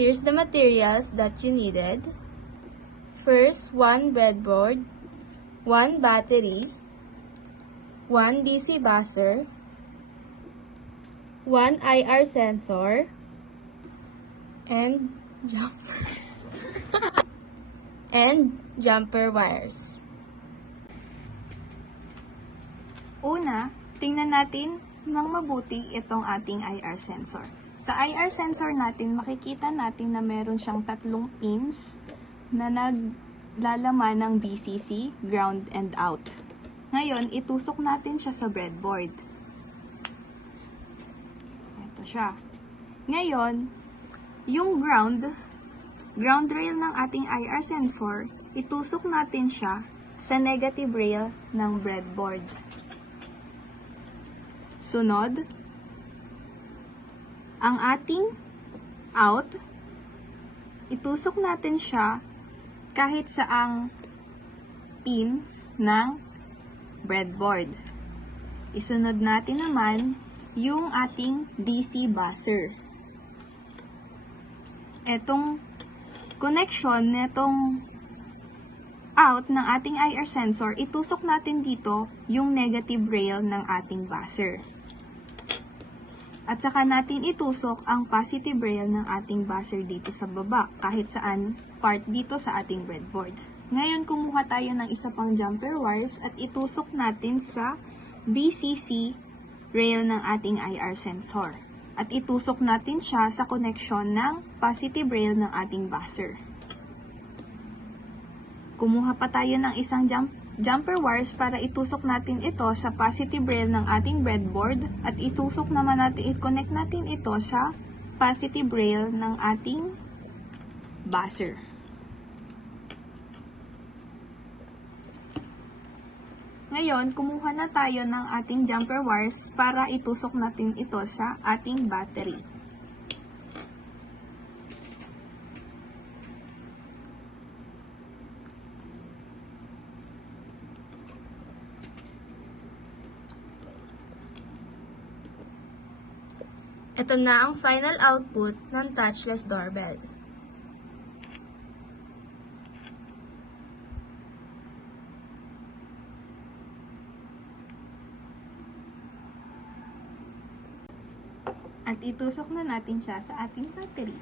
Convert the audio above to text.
Here's the materials that you needed. First, 1 breadboard, 1 battery, 1 DC buzzer, 1 IR sensor, and jumper wires. Una, tingnan natin ng mabuti itong ating IR sensor. Sa IR sensor natin, makikita natin na meron siyang 3 pins na naglalaman ng VCC, ground and out. Ngayon, itusok natin siya sa breadboard. Ito siya. Ngayon, yung ground rail ng ating IR sensor, itusok natin siya sa negative rail ng breadboard. Sunod, ang ating out, itusok natin siya kahit saang pins ng breadboard. Isunod natin naman yung ating DC buzzer. Etong connection netong out ng ating IR sensor, itusok natin dito yung negative rail ng ating buzzer. At saka natin itusok ang positive rail ng ating buzzer dito sa baba, kahit saan part dito sa ating breadboard. Ngayon, kumuha tayo ng isa pang jumper wires at itusok natin sa VCC rail ng ating IR sensor. At itusok natin siya sa connection ng positive rail ng ating buzzer. Kumuha pa tayo ng isang jumper wires para itusok natin ito sa positive rail ng ating breadboard at itusok naman natin, i-connect natin ito sa positive rail ng ating buzzer. Ngayon, kumuha na tayo ng ating jumper wires para itusok natin ito sa ating battery. Ito na ang final output ng touchless doorbell. At itusok na natin siya sa ating battery.